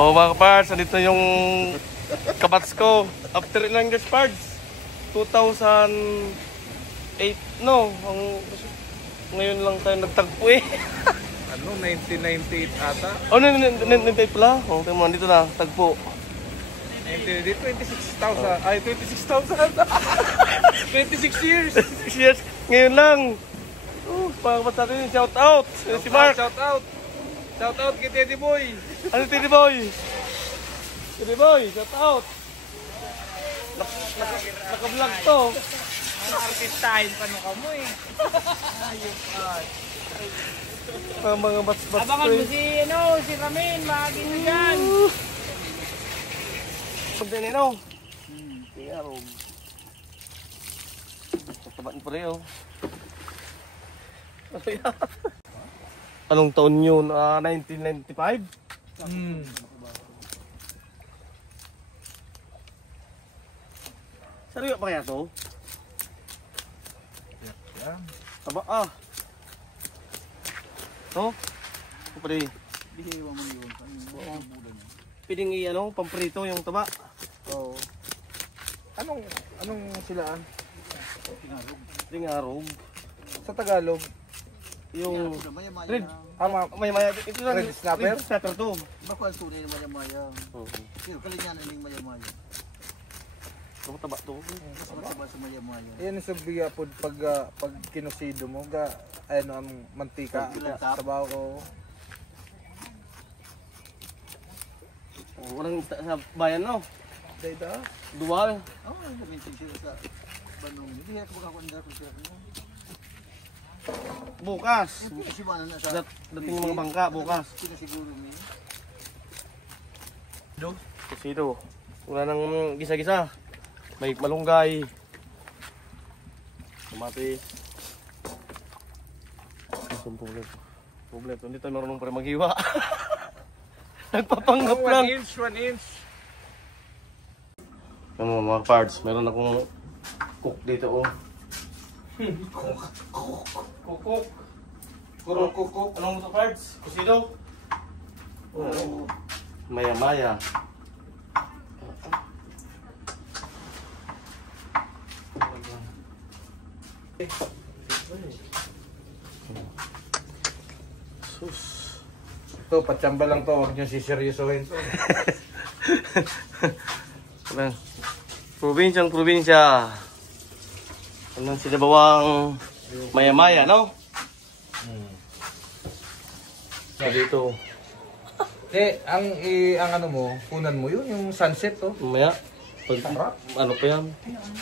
Oh mga parts, andito yung kabats ko. After ilang years parts, 2008 no, ngayon lang tayo nagtagpo eh. Ano, 1998 ata? Oh, 1998 pala. Oh, tayo mo, andito na, tagpo. 26,000. Ay, 26,000. 26 years. 26 years, ngayon lang. Mga kabats natin, shout out. Si Mark. Shout out. Shout out kay Teddy Boy. Ano Teddy Boy? Teddy Boy, shout out. Naka-vlog to. Artistahin pa nung kamo eh. Mga bats-bats. Abangan mo si Ramin, mahagin mo dyan. Pagdan nino. Kaya ro. Taban pa rin oh. Anong taon yun? 1995? Sariwa pa kaya to? Taba ah. To? Pwede. Pwedeng i-ano, pamprito yung taba. Oo. Anong silaan? Ringarog. Sa Tagalog? Yung red. Maya-maya. Ito lang. Red snapper? Red snapper to. Bakal tunay na maya-maya. Oo. Pero kalinyanan ng maya-maya. Ano taba to? Mas mataba sa maya-maya. Yan yung sabiha po pag kinusido mo, ang mantika. Sabaw ko. Walang sa bayan no? Dayda? Duwal. Oo, gumintin sila sa banong. Hindi ako makakanda kung sila. Bukas. Kasi ba na sa Dating yung mga bangka bukas. sinasiguro niya. Kusido. Wala nang gisa-gisa. May malunggay. Kamatis. Problem. Hindi tayo marunong pa rin maghiwa. Nagpapanggap lang. 1 inch. Ano mga parts, meron akong cook dito oh. Kukuk. Kurong kukuk. Anong mga parts? Kusido? Oh. Maya-maya. Sus. Ito, patsamba lang to. Huwag nyo siseryosohin to. Probinsya. Anong sinabawang maya-maya, no? Dito. Ang ano mo, kunan mo yun, yung sunset to. Mamaya. Ano pa yan?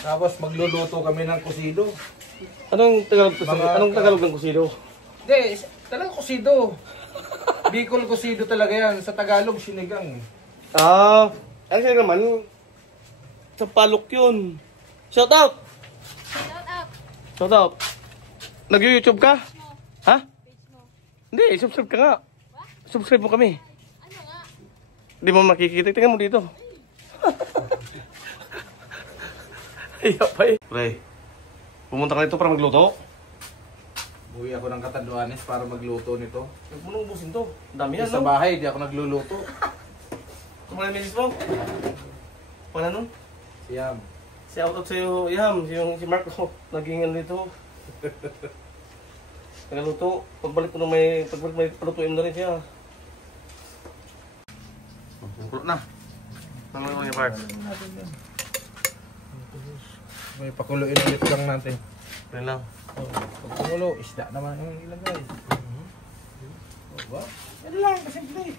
Tapos magluluto kami ng kusido. Anong Tagalog ng kusido? Hindi, talagang kusido. Bicol kusido talaga yan. Sa Tagalog, sinigang. Ang sila naman, sa palok yun. Shout out! Shout out! Nag-YouTube ka? Ha? Hindi, subscribe ka nga. Subscribe mo kami. Ano nga? Hindi mo makikita. Tingnan mo dito. Iya pa eh. Pre, pumunta ka dito para magluto? Buwi ako ng Catanduanes para magluto nito. Huwag mo nang ubusin to. Dami yan, Sa no? bahay, di ako nagluluto. Kumain misis mo? Wala nun? Siyam. Si out sa'yo, Yam. Si Mark ko. Naging ano dito. Nagaluto. Pagbalik mo may palutuin na rin siya. Pulo na. Tama mo yung part. May pakuluin ulit lang natin. Yan lang. Pag kumulo, isda naman yung ilagay. Diba? Yan lang, kasimple.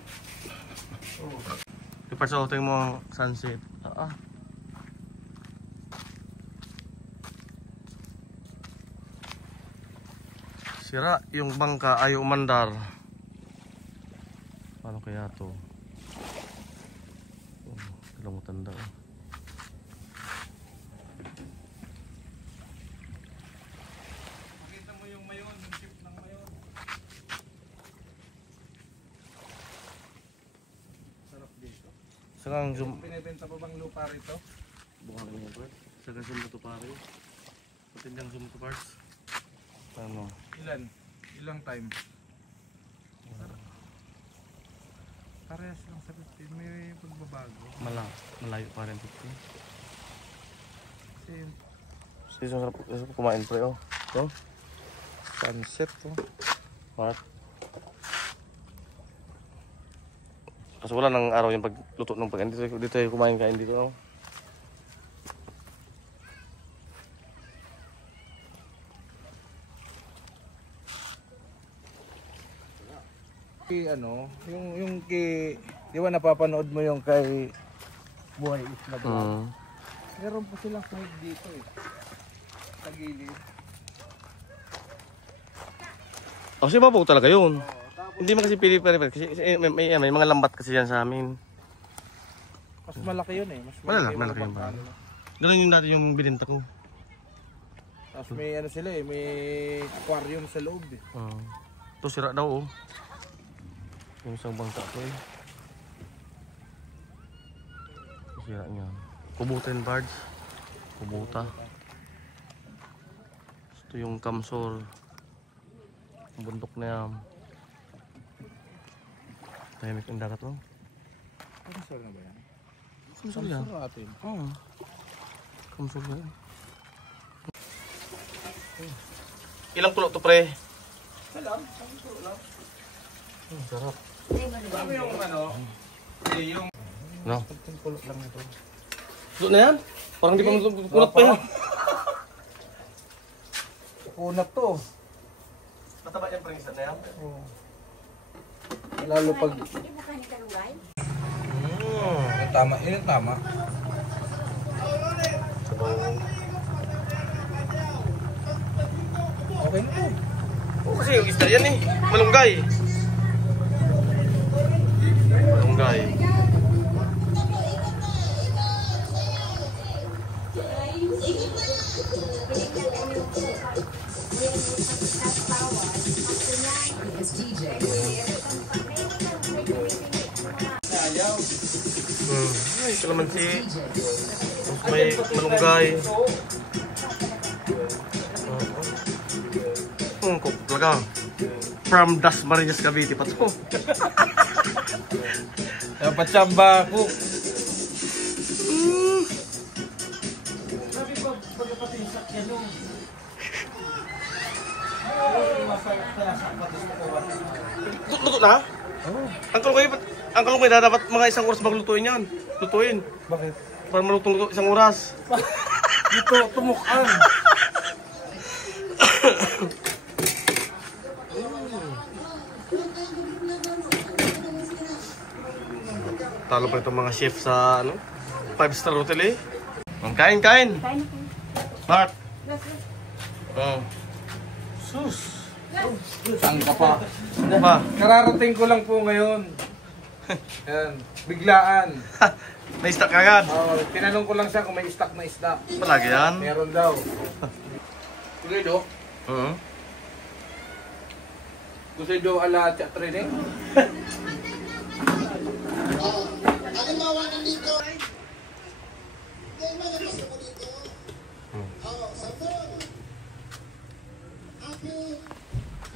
Ipasok mo ang sunset. Sira yung bangka ayaw umandar. Paano kaya to? Kailang mo tanda. Makita mo yung mayon, yung ship ng mayon. Sarap dito. Sagang zoom. Pinibenta pa bang lupa rito? Bukan lang yan, Bert. Sagang zoom na to pare. Patindang zoom to parts. Ano? Ilang time? Parehas lang sa 15. May Malayo pa rin dito. Same. Sarap kumain pre oh. Ito. Sunset to. What? Kasi wala nang araw yung pagluto ng pagkain dito tayo kumain-kain dito oh. Ano, yung kay, di ba napapanood mo yung kay Buhay Isla Vlog? Meron pa silang snake dito eh. Sa gilid. Kasi babaw talaga yun. Tapos Hindi man kasi pili pa rin kasi may mga lambat kasi yan sa amin. mas malaki yun eh. Mas Malaki yung yung bangka. Ganun yung dati yung binenta ko. Tapos may ano sila eh, may aquarium sa loob eh. Ito sira daw oh. Yung isang bangka ko eh. Ito sira niya. Kubutin birds. Kubuta. Ito yung kamsor. Yung bundok na yan. Tahimik ang dagat oh. Ano sir na ba yan? Kamsor yan. Sir atin. Oo. Kamsor yan. Ilang tulo to pre? Alam, lang. Sarap. Sabi yung ano, yung No? pulot lang ito. Tulo na yan? Parang di pa kunat pa yan. Kunat to. Mataba yung prangisan na yan? Oo. Lalo pag tama, yun tama. Okay na to. Oo, kasi yung isda yan eh. Malunggay. Malunggay. Ay, kalamansi. Tapos may malunggay. Kok talaga. From Dasmariñas, Cavite pa to. Dapat samba ko. Luto na? Oo. Ang kalungay na dapat mga isang oras maglutuin yan. Lutuin. Bakit? Para malutong luto isang oras. Dito, tumukan. Talo pa itong mga chef sa ano, 5-star hotel eh. Kain, kain. Mark. Oh. Sus. Saan ka pa? Pa. Kararating ko lang po ngayon. Yan, biglaan. May stock agad. Tinanong ko lang siya kung may stock na isda. Palagi yan. Meron daw. Tuloy do? Tuloy do ala chat training?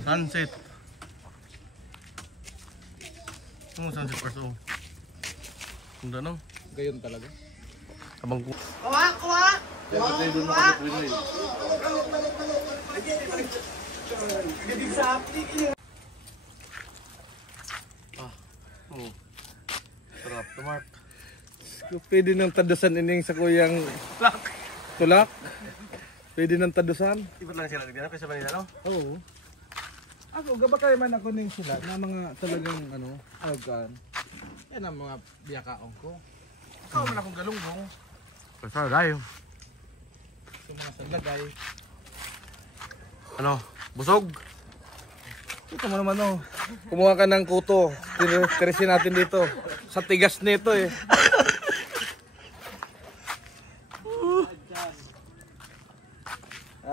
Sunset. Ano sunset first oh. Hindi no? Gayon talaga. Abang ko. Oh. Sarap to Mark. Pwede nang tadusan ining sa kuyang tulak. Pwede nang tadusan. Ibat lang sila dito kasi Manila no? Oo. Ako, gabakay man ako ning sila na mga talagang ano, agkan. Yan ang mga biyakaong ko. Ikaw man akong galunggong. Pasal tayo. Sa mga sanlagay. Ano? Busog? Ito mo naman oh. Kumuha ka ng kuto. Tirisin natin dito. Sa tigas nito eh.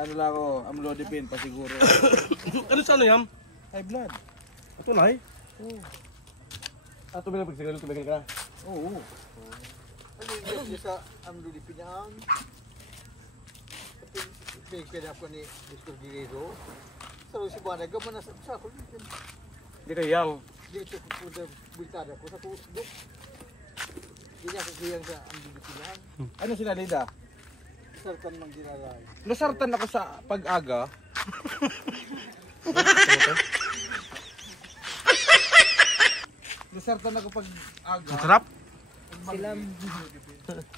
Ano lang ako, amlodipine pa siguro. Ano sa ano yan? High blood. Ito na eh. Oo. Ato bilang pagsigalo, tumagal ka. Oo. Ano yung sa amlodipine yan? Pinagpinap ko ni Mr. Guerrero. Sa si Buwana, gaman na sa ako. Hindi kayo yang. Dito ko sa bultada ko sa kusdok. niya kakiyang sa ang bibitilan. Ano sila Lida? Lusartan mang ginalay. Lusartan ako sa pag-aga. Lusartan ako pag-aga. Ang sarap. Sila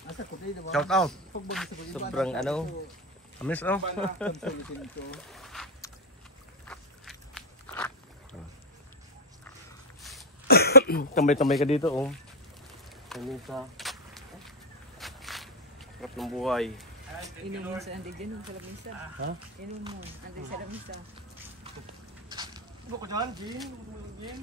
asa ko tayo, diba? Shout out. Pagbagay sa pag-iba. Sobrang ano. Amis oh. Konsulitin ko. Tambay-tambay ka dito oh. Kamisa. Sarap ng buhay. Inom mo sa andig dyan, sa lamisa. Ha? Inom mo, andig sa lamisa. Ano ko dyan, Jean?